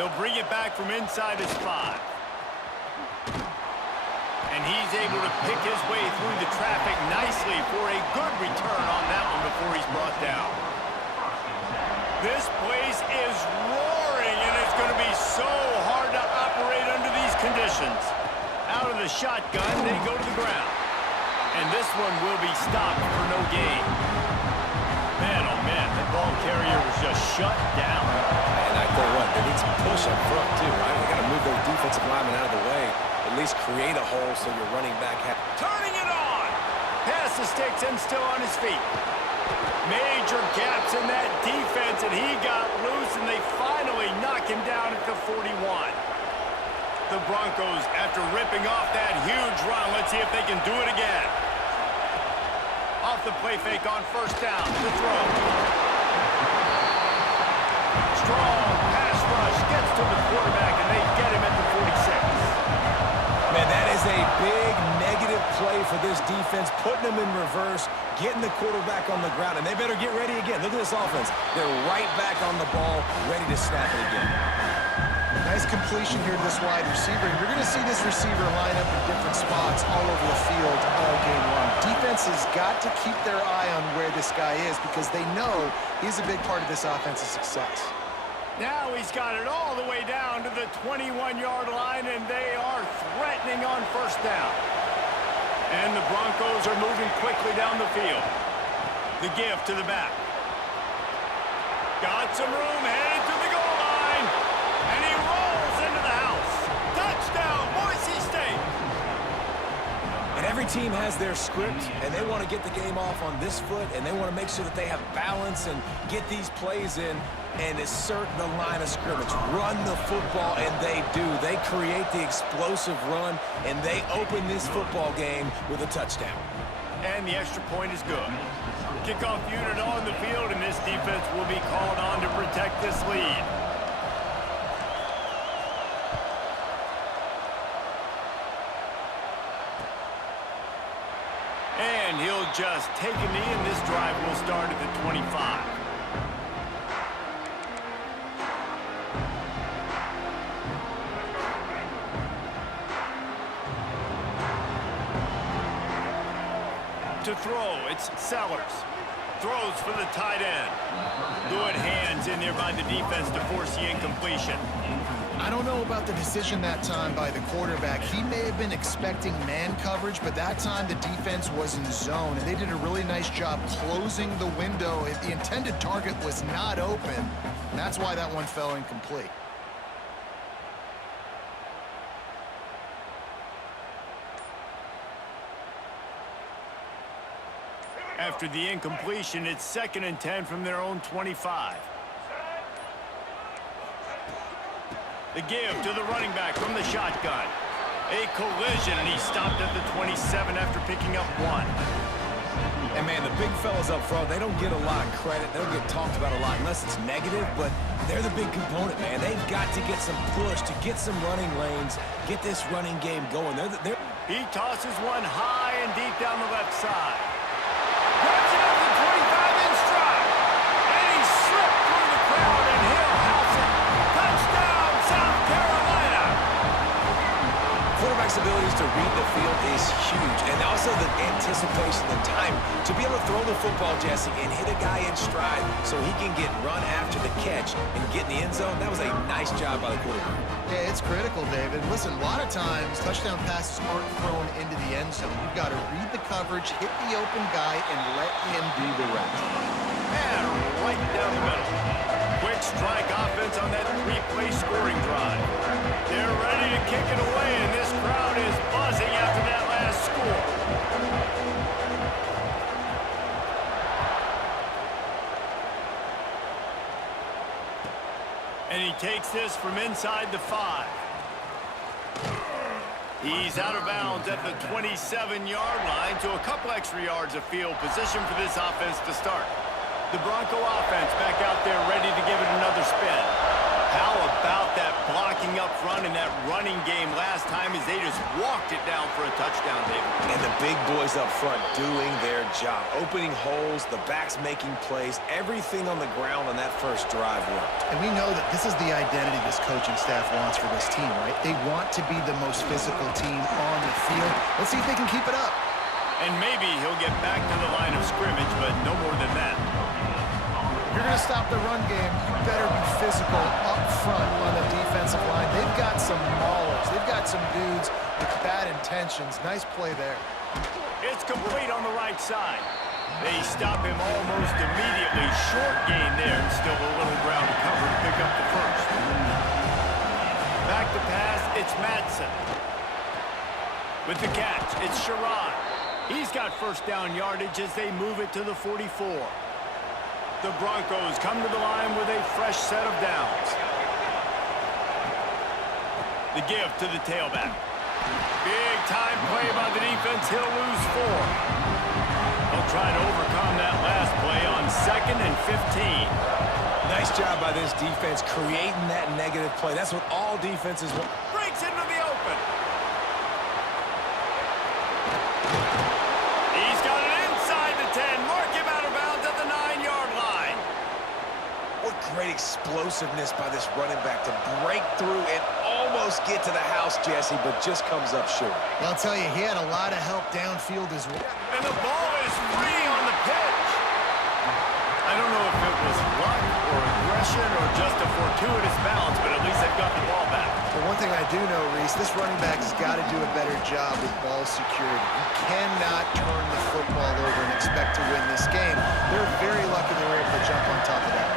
He'll bring it back from inside his 5. And he's able to pick his way through the traffic nicely for a good return on that one before he's brought down. This place is roaring, and it's going to be so hard to operate under these conditions. Out of the shotgun, they go to the ground. And this one will be stopped for no gain. Man, oh man, that ball carrier was just shut down. And I tell you what, they need some push up front too, right? They got to move those defensive linemen out of the way. At least create a hole so your running back turning it on! Pass the sticks and still on his feet. Major gaps in that defense, and he got loose, and they finally knock him down at the 41. The Broncos, after ripping off that huge run, let's see if they can do it again. Off the play fake on first down, the throw. Strong pass rush gets to the quarterback, and they get him at the 46. Man, that is a big negative play for this defense, putting them in reverse, getting the quarterback on the ground, and they better get ready again. Look at this offense. They're right back on the ball, ready to snap it again. Nice completion here to this wide receiver. And you're going to see this receiver line up in different spots all over the field all game long. Defense has got to keep their eye on where this guy is because they know he's a big part of this offense's success. Now he's got it all the way down to the 21-yard line, and they are threatening on first down. And the Broncos are moving quickly down the field. The give to the back. Got some room, headed to the goal line. And he rolls into the house. Touchdown, Boise State. And every team has their script, and they want to get the game off on this foot, and they want to make sure that they have balance and get these plays in and assert the line of scrimmage. Run the football, and they do. They create the explosive run, and they open this football game with a touchdown. And the extra point is good. Kickoff unit on the field, and this defense will be called on to protect this lead. And he'll just take a knee, and this drive will start at the 25. To throw, it's Sellers. Throws for the tight end. Good hands in there by the defense to force the incompletion. I don't know about the decision that time by the quarterback. He may have been expecting man coverage, but that time the defense was in zone, and they did a really nice job closing the window. If the intended target was not open, and that's why that one fell incomplete. After the incompletion, it's 2nd and 10 from their own 25. The give to the running back from the shotgun. A collision, and he stopped at the 27 after picking up 1. And, man, the big fellas up front, they don't get a lot of credit. They don't get talked about a lot unless it's negative, but they're the big component, man. They've got to get some push, to get some running lanes, get this running game going. He tosses one high and deep down the left side. Grabs it up the 25 in stride. And he slipped through the crowd, and he'll house it. Touchdown, South Carolina. Quarterback's abilities to read the field is huge, and also the anticipation, the time to be able to throw the football, Jesse, and hit a guy in stride so he can get run after the catch and get in the end zone. That was a nice job by the quarterback. Yeah, it's critical, David. Listen, a lot of times touchdown passes aren't thrown into the end zone. You've got to read the coverage, hit the open guy, and let him do the rest. And right down the middle. Quick strike offense on that 3-play scoring drive. They're ready to kick it away, and this crowd is buzzing after that last score. And he takes this from inside the 5. He's out of bounds at the 27-yard line, so a couple extra yards of field position for this offense to start. The Bronco offense back out there ready to give it another spin. How about that blocking up front and that run running game last time as they just walked it down for a touchdown, David. And the big boys up front doing their job. Opening holes, the backs making plays, everything on the ground on that first drive worked. And we know that this is the identity this coaching staff wants for this team, right? They want to be the most physical team on the field. Let's see if they can keep it up. And maybe he'll get back to the line of scrimmage, but no more than that. If you're going to stop the run game, you better be physical up front on the defensive line. They've got some maulers. They've got some dudes with bad intentions. Nice play there. It's complete on the right side. They stop him almost immediately. Short gain there, and still a little ground to cover to pick up the first. Back to pass, it's Madsen. With the catch, it's Sherrod. He's got first down yardage as they move it to the 44. The Broncos come to the line with a fresh set of downs. The give to the tailback. Big time play by the defense. He'll lose 4. They'll try to overcome that last play on 2nd and 15. Nice job by this defense creating that negative play. That's what all defenses want. Breaks into the open. He's got it inside the 10. Mark him out of bounds at the 9-yard line. What great explosiveness by this running back to break through and almost get to the house, Jesse, but just comes up short. Well, I'll tell you, he had a lot of help downfield as well. And the ball is free on the pitch. I don't know if it was luck or aggression or just a fortuitous bounce, but at least they've got the ball back. But one thing I do know, Reese, this running back has got to do a better job with ball security. You cannot turn the football over and expect to win this game. They're very lucky they were able to jump on top of that.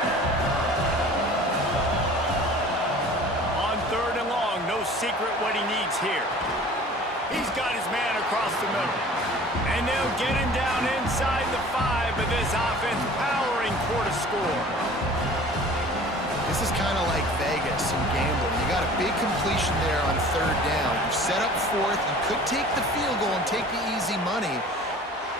On 3rd and long, no secret what he needs here. He's got his man across the middle. And they'll get him down inside the 5, but this offense powering toward a score. This is kind of like Vegas and gambling. You got a big completion there on 3rd down. You set up 4th. You could take the field goal and take the easy money.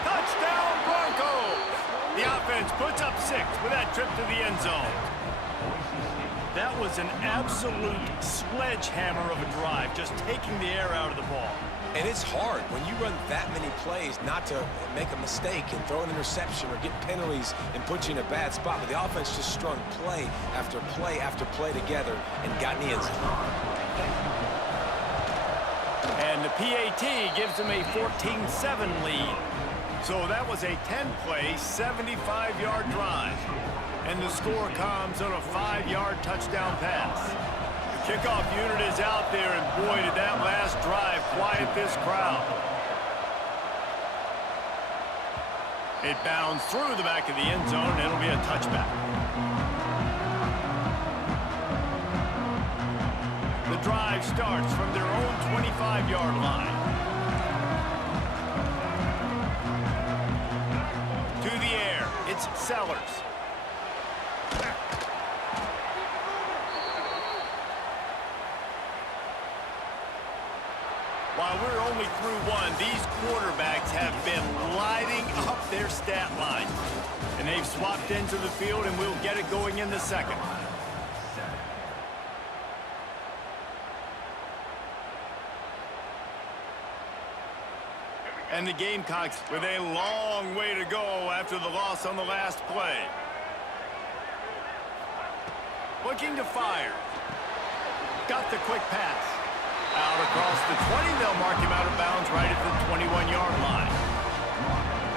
Touchdown, Broncos! The offense puts up 6 with that trip to the end zone. That was an absolute sledgehammer of a drive, just taking the air out of the ball. And it's hard when you run that many plays not to make a mistake and throw an interception or get penalties and put you in a bad spot. But the offense just strung play after play after play together and got in the end zone. And the PAT gives them a 14-7 lead. So that was a 10-play, 75-yard drive. And the score comes on a 5-yard touchdown pass. Kickoff unit is out there, and boy, did that last drive quiet this crowd. It bounds through the back of the end zone, and it'll be a touchback. The drive starts from their own 25-yard line. To the air, it's Sellers. While we're only through 1, these quarterbacks have been lighting up their stat lines. And they've swapped into the field, and we'll get it going in the 2nd. And the Gamecocks with a long way to go after the loss on the last play. Looking to fire. Got the quick pass. Out across the 20, they'll mark him out of bounds right at the 21-yard line.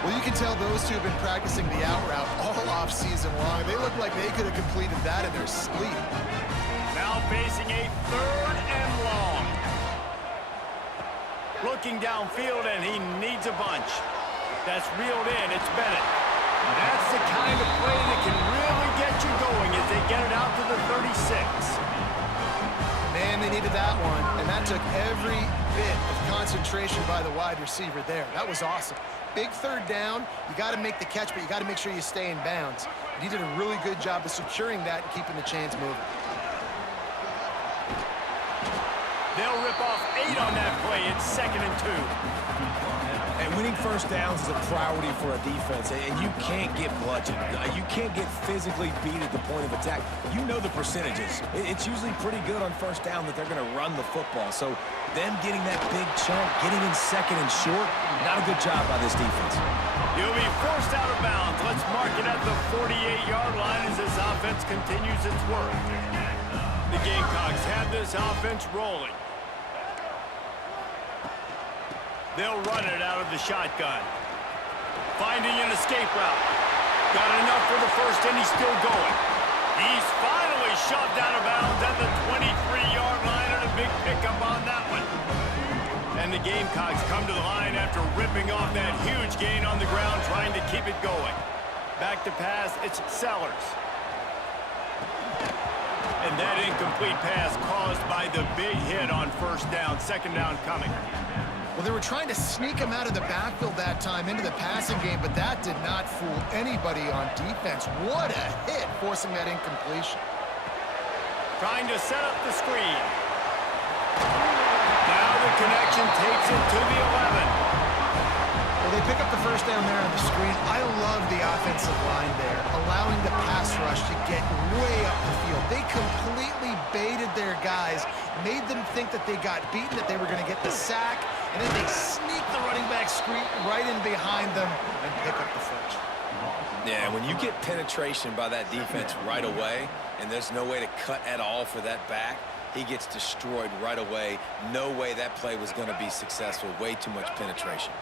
Well, you can tell those two have been practicing the out route all off-season long. They look like they could have completed that in their sleep. Now facing a 3rd and long. Looking downfield, and he needs a bunch. That's reeled in. It's Bennett. That's the kind of play that can really get you going as they get it out to the 36. Man, they needed that one, and that took every bit of concentration by the wide receiver there. That was awesome. Big 3rd down. You got to make the catch, but you got to make sure you stay in bounds. And he did a really good job of securing that and keeping the chains moving. They'll rip off 8 on that play. It's 2nd and 2. And winning first downs is a priority for a defense, and you can't get bludgeoned. You can't get physically beat at the point of attack. You know the percentages. It's usually pretty good on first down that they're going to run the football. So them getting that big chunk, getting in 2nd and short, not a good job by this defense. He'll be forced out of bounds. Let's mark it at the 48-yard line as this offense continues its work. The Gamecocks have this offense rolling. They'll run it out of the shotgun. Finding an escape route. Got enough for the first, and he's still going. He's finally shoved out of bounds at the 23-yard line, and a big pickup on that one. And the Gamecocks come to the line after ripping off that huge gain on the ground, trying to keep it going. Back to pass, it's Sellers. And that incomplete pass caused by the big hit on first down. 2nd down coming. Well, they were trying to sneak him out of the backfield that time into the passing game, but that did not fool anybody on defense. What a hit, forcing that incompletion. Trying to set up the screen. Now the connection takes it to the 11. Well, they pick up the first down there on the screen. I love the offensive line there, allowing the pass rush to get way up the field. They completely baited their guys, made them think that they got beaten, that they were going to get the sack, and then they sneak the running back screen right in behind them and pick up the first. Yeah, when you get penetration by that defense right away, and there's no way to cut at all for that back, he gets destroyed right away. No way that play was going to be successful. Way too much penetration.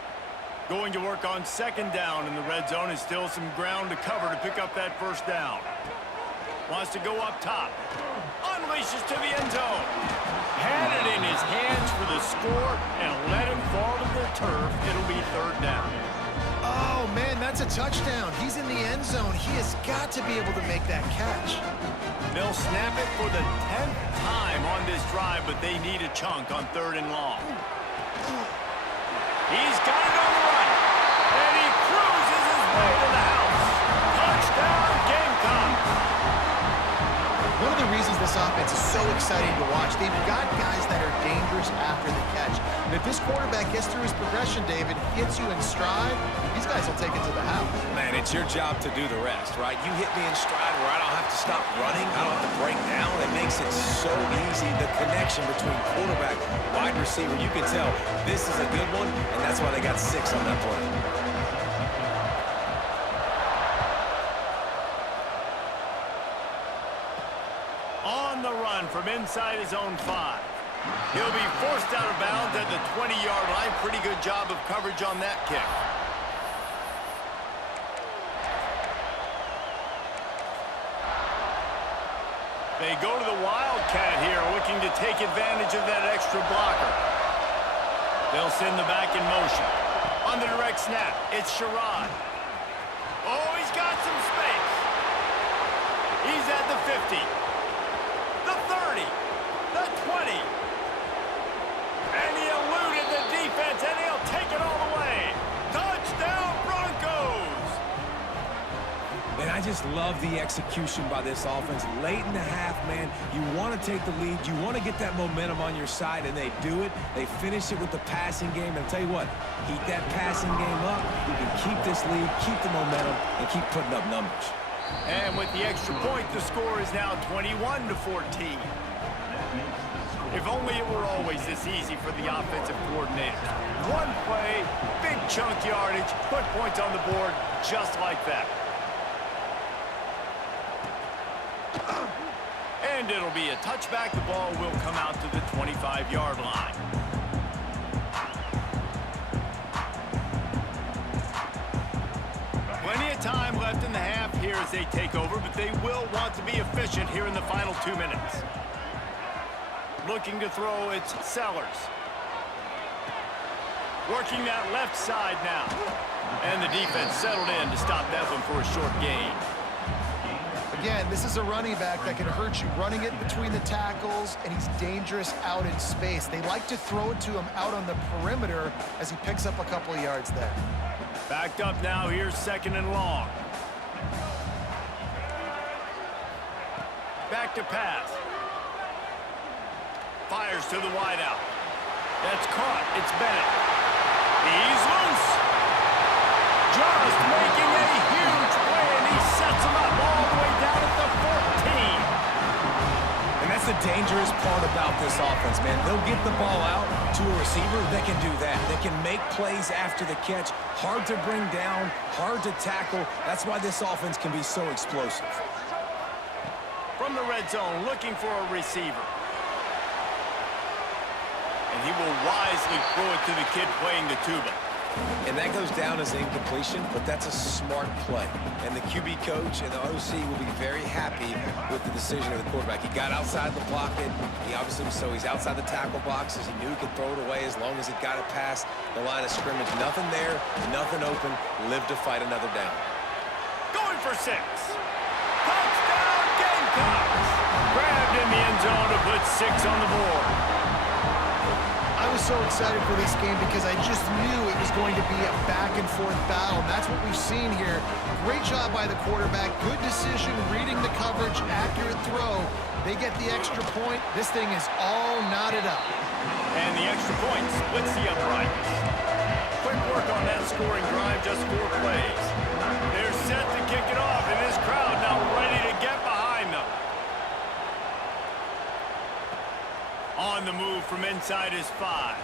Going to work on 2nd down in the red zone. Is still some ground to cover to pick up that first down. Wants to go up top. Unleashes to the end zone. Had it in his hands for the score and let him fall to the turf. It'll be 3rd down. Oh, man, that's a touchdown. He's in the end zone. He has got to be able to make that catch. They'll snap it for the 10th time on this drive, but they need a chunk on 3rd and long. He's got it on the run, and he cruises his way to the house. Touchdown, Gamecocks. One of the reasons this offense is so exciting to watch, they've got guys that are dangerous after the catch. And if this quarterback gets through his progression, David, hits you in stride, these guys will take it to the house. Man, it's your job to do the rest, right? You hit me in stride where I don't have to stop running. I don't have to break down. It makes it so easy. The connection between quarterback, wide receiver, you can tell this is a good one, and that's why they got 6 on that play. On the run from inside his own 5. He'll be forced out of bounds at the 20-yard line. Pretty good job of coverage on that kick. They go to the Wildcat here, looking to take advantage of that extra blocker. They'll send the back in motion. On the direct snap, it's Sherrod. Oh, he's got some space. He's at the 50. The 30. The 20. And he eluded the defense, and he'll take it all the way. Touchdown, Broncos! And I just love the execution by this offense. Late in the half, man, you want to take the lead. You want to get that momentum on your side, and they do it. They finish it with the passing game. And I'll tell you what, keep that passing game up. You can keep this lead, keep the momentum, and keep putting up numbers. And with the extra point, the score is now 21-14. If only it were always this easy for the offensive coordinator. One play, big chunk yardage, put points on the board just like that. And it'll be a touchback. The ball will come out to the 25-yard line. Plenty of time left in the half here as they take over, but they will want to be efficient here in the final 2 minutes. Looking to throw, it's Sellers. Working that left side now. And the defense settled in to stop that one for a short gain. Again, this is a running back that can hurt you, running it between the tackles, and he's dangerous out in space. They like to throw it to him out on the perimeter as he picks up a couple of yards there. Backed up now, here's 2nd and long. Back to pass. Fires to the wideout. That's caught. It's Bennett. He's loose. Just making a huge play, and he sets him up all the way down at the 14. And that's the dangerous part about this offense, man. They'll get the ball out to a receiver. They can do that. They can make plays after the catch. Hard to bring down, hard to tackle. That's why this offense can be so explosive. From the red zone, looking for a receiver. And he will wisely throw it to the kid playing the tuba. And that goes down as an incompletion, but that's a smart play. And the QB coach and the OC will be very happy with the decision of the quarterback. He got outside the pocket. He obviously, so he's outside the tackle boxes. He knew he could throw it away as long as he got it past the line of scrimmage. Nothing there, nothing open. Lived to fight another down. Going for 6. Touchdown, Gamecocks! Grabbed in the end zone to put 6 on the board. I was so excited for this game because I just knew it was going to be a back-and-forth battle, and that's what we've seen here. Great job by the quarterback, good decision, reading the coverage, accurate throw. They get the extra point. This thing is all knotted up. And the extra point splits the uprights. Quick work on that scoring drive, just 4 plays. They're set to kick it off, and this crowd now ready to get behind them. On the move from inside his 5.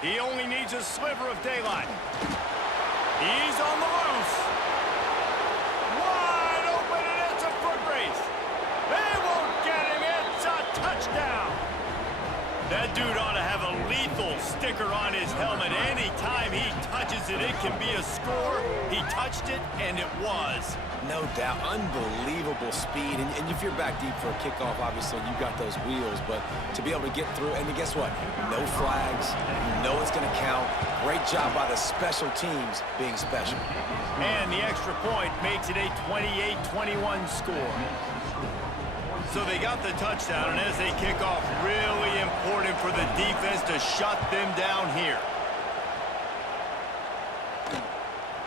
He only needs a sliver of daylight. He's on the loose. Wide open, and it's a foot race. They won't get him. It's a touchdown. That dude ought to have a lethal sticker on his helmet. Anytime he touches it, it can be a score. He touched it, and it was. No doubt. Unbelievable speed. And if you're back deep for a kickoff, obviously, you've got those wheels. But to be able to get through, and guess what? No flags. You know it's going to count. Great job by the special teams being special. And the extra point makes it a 28-21 score. So they got the touchdown, and as they kick off, really important for the defense to shut them down here.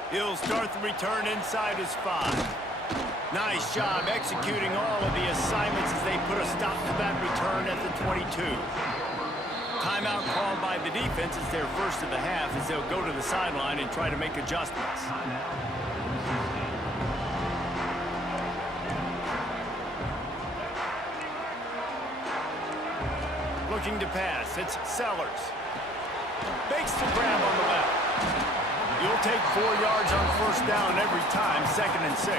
He'll start the return inside his 5. Nice job executing all of the assignments as they put a stop to that return at the 22. Timeout called by the defense is their first of the half as they'll go to the sideline and try to make adjustments. Looking to pass, it's Sellers. Makes the grab on the left. You'll take 4 yards on first down every time, 2nd and 6.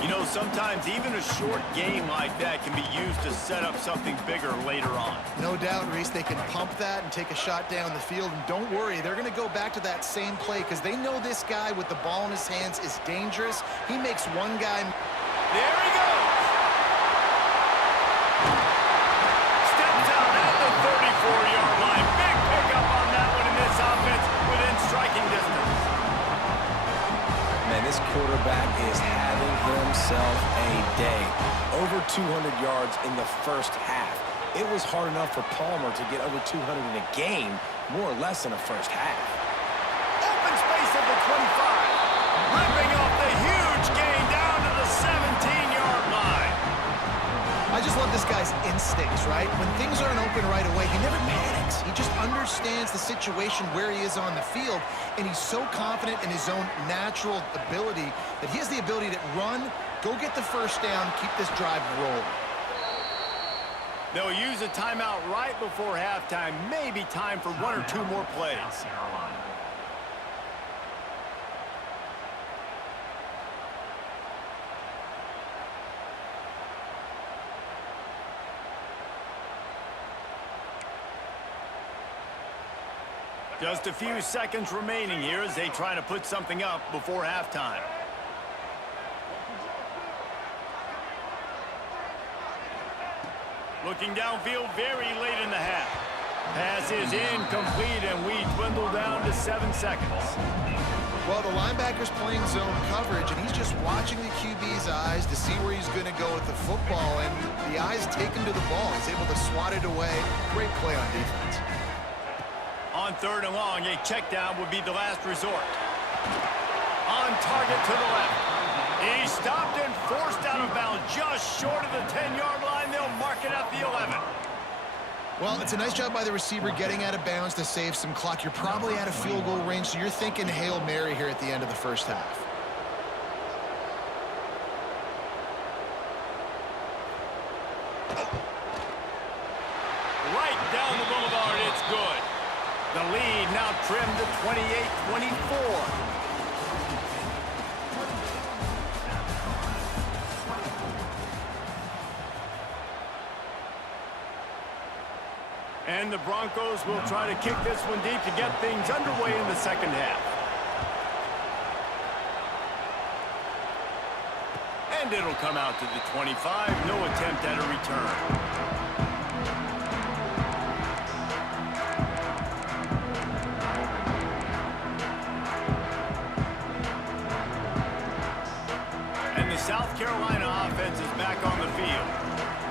You know, sometimes even a short game like that can be used to set up something bigger later on. No doubt, Reese, they can pump that and take a shot down the field. And don't worry, they're going to go back to that same play because they know this guy with the ball in his hands is dangerous. He makes one guy... There he goes! Steps out at the 34-yard line. Big pickup on that one in this offense within striking distance. Man, this quarterback is having himself a day. Over 200 yards in the first half. It was hard enough for Palmer to get over 200 in a game, more or less in the first half. Open space at the 25. Ripping off the huge gain down to the 17-yard line. I just love this guy's instincts, right? When things aren't open right away, he never panics. He just understands the situation where he is on the field, and he's so confident in his own natural ability that he has the ability to run, go get the first down, keep this drive rolling. They'll use a timeout right before halftime. Maybe time for 1 or 2 more plays. Just a few seconds remaining here as they try to put something up before halftime. Looking downfield very late in the half. Pass is incomplete, and we dwindle down to 7 seconds. Well, the linebacker's playing zone coverage, and he's just watching the QB's eyes to see where he's going to go with the football, and the eyes take him to the ball. He's able to swat it away. Great play on defense. On 3rd and long, a check down would be the last resort. On target to the left. He stopped and forced out of bounds just short of the 10-yard line. They'll mark mark it at the 11. Well, it's a nice job by the receiver getting out of bounds to save some clock. You're probably out of field goal range, so you're thinking Hail Mary here at the end of the first half. Right down the boulevard, it's good. The lead now trimmed to 28-24. And the Broncos will try to kick this one deep to get things underway in the second half. And it'll come out to the 25. No attempt at a return. And the South Carolina offense is back on the field.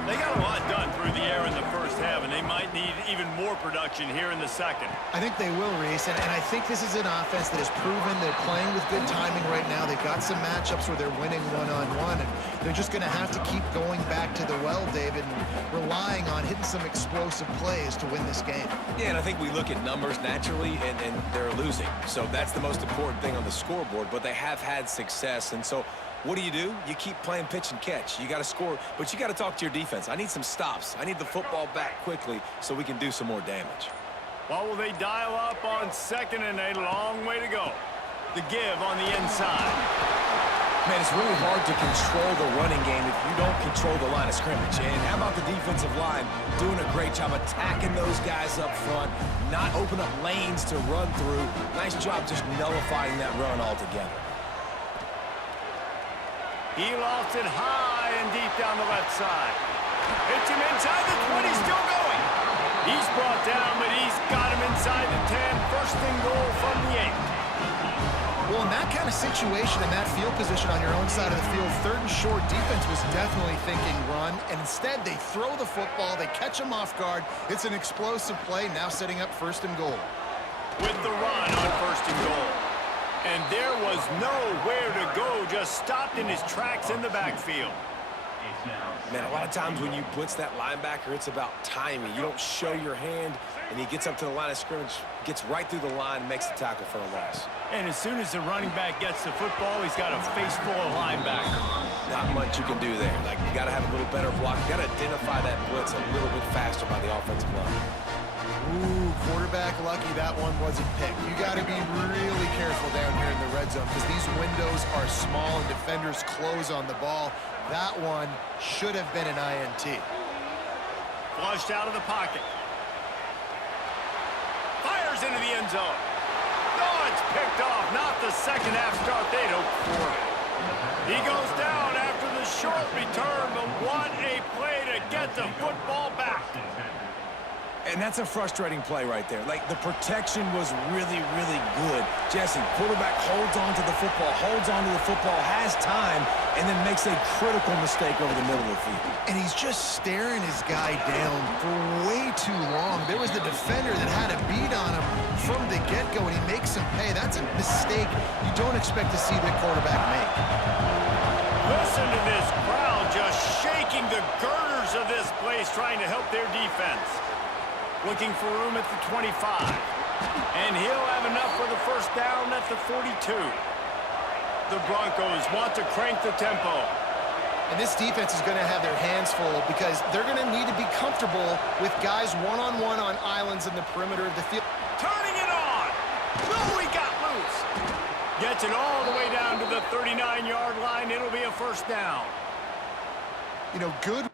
They got a lot done through the air in the first half, and they might need even more production here in the second. I think they will, Reese, and I think this is an offense that has proven they're playing with good timing right now. They've got some matchups where they're winning one-on-one, and they're just going to have to keep going back to the well, David, and relying on hitting some explosive plays to win this game. Yeah, and I think we look at numbers naturally, and they're losing. So that's the most important thing on the scoreboard, but they have had success, and so what do? You keep playing pitch and catch. You got to score, but you got to talk to your defense. I need some stops. I need the football back quickly so we can do some more damage. Well, will they dial up on second and a long way to go? The give on the inside. Man, it's really hard to control the running game if you don't control the line of scrimmage. And how about the defensive line doing a great job attacking those guys up front, not open up lanes to run through. Nice job just nullifying that run altogether. He lofts it high and deep down the left side. Hits him inside the 20, still going. He's brought down, but he's got him inside the 10. First and goal from the 8. Well, in that kind of situation, in that field position on your own side of the field, third and short, defense was definitely thinking run, and instead they throw the football, they catch him off guard. It's an explosive play, now setting up first and goal. With the run on first and goal. And there was nowhere to go, just stopped in his tracks in the backfield. Man, a lot of times when you blitz that linebacker, it's about timing. You don't show your hand, and he gets up to the line of scrimmage, gets right through the line, and makes the tackle for a loss. And as soon as the running back gets the football, he's got a face full of linebacker. Not much you can do there. Like, you got to have a little better block. You got to identify that blitz a little bit faster by the offensive line. Ooh, quarterback lucky that one wasn't picked. You got to be really careful down here in the red zone because these windows are small and defenders close on the ball. That one should have been an INT. Flushed out of the pocket. Fires into the end zone. No, it's picked off. Not the second half start they'd hoped for. He goes down after the short return, but what a play to get the football back. And that's a frustrating play right there. Like, the protection was really, really good. Jesse, quarterback holds on to the football, has time, and then makes a critical mistake over the middle of the field. And he's just staring his guy down for way too long. There was the defender that had a beat on him from the get-go, and he makes him pay. That's a mistake you don't expect to see the quarterback make. Listen to this crowd just shaking the girders of this place, trying to help their defense. Looking for room at the 25. And he'll have enough for the first down at the 42. The Broncos want to crank the tempo. And this defense is going to have their hands full because they're going to need to be comfortable with guys one-on-one on islands in the perimeter of the field. Turning it on. No, he got loose. Gets it all the way down to the 39-yard line. It'll be a first down. You know, good